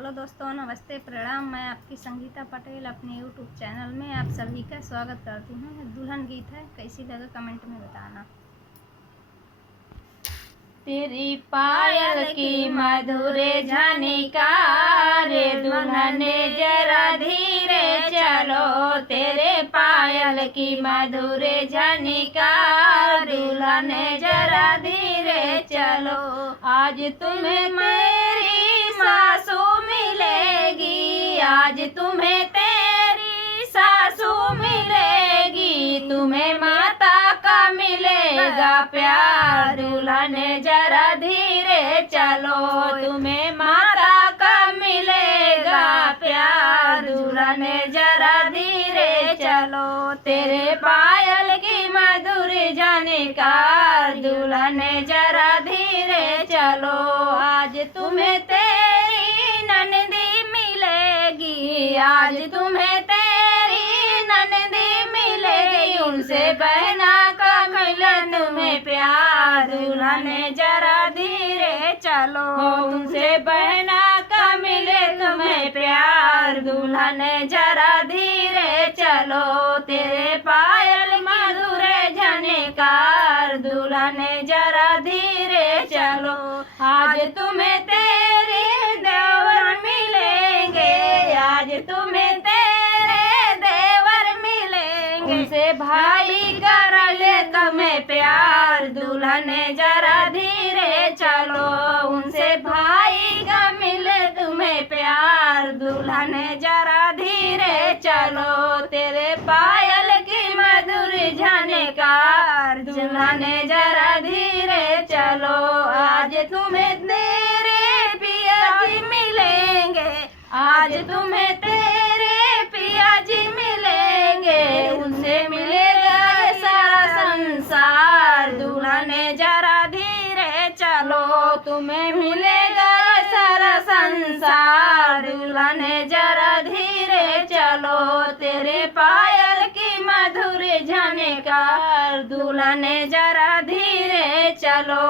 Hello दोस्तों, नमस्ते, प्रणाम। मैं आपकी संगीता पटेल अपने यूट्यूब चैनल में आप सभी का स्वागत करती हूँ। दुल्हन गीत है, कैसी लगा कमेंट में बताना। तेरी पायल की मधुर झनकार दुल्हन जरा धीरे चलो, तेरे पायल की मधुर झनकार दुल्हन जरा धीरे चलो। आज तुम्हें मेरी सासू मिलेगी, आज तुम्हें तेरी सासू मिलेगी, तुम्हें माता का मिलेगा प्यार दुल्हन जरा धीरे चलो, तुम्हें माता का मिलेगा प्यार दुल्हन जरा धीरे चलो। तेरे पायल की मधुर झनकार दुल्हन जरा धीरे चलो। आज तुम्हें तेरी ननदी मिलेगी, आज तुम्हें तेरी ननदी मिलेगी, उनसे बहना का मिले तुम्हें प्यार दुल्हन जरा धीरे चलो, उनसे बहना का मिले तुम्हें प्यार दुल्हन जरा धीरे चलो। तेरे पायल मधुर झनकार दुल्हन जरा धीरे चलो। आज तुम्हें तेरे देवर मिलेंगे, आज तुम्हें तेरे देवर मिलेंगे, उनसे भाई कर ले तुम्हें प्यार दुल्हन जरा धीरे चलो, उनसे भाई का मिले तुम्हें प्यार दुल्हन जरा धीरे चलो। तेरे पायल की मधुर झनकार दुल्हन जरा धीरे चलो। आज तुम्हें तेरे पिया जी मिलेंगे, आज तुम्हें तेरे पिया जी मिलेंगे, उनसे मिलेगा सारा संसार दुल्हन जरा धीरे चलो, तुम्हें मिलेगा सारा संसार दुल्हन जरा धीरे चलो। तेरे पायल की मधुर झनकार दुल्हन जरा धीरे चलो।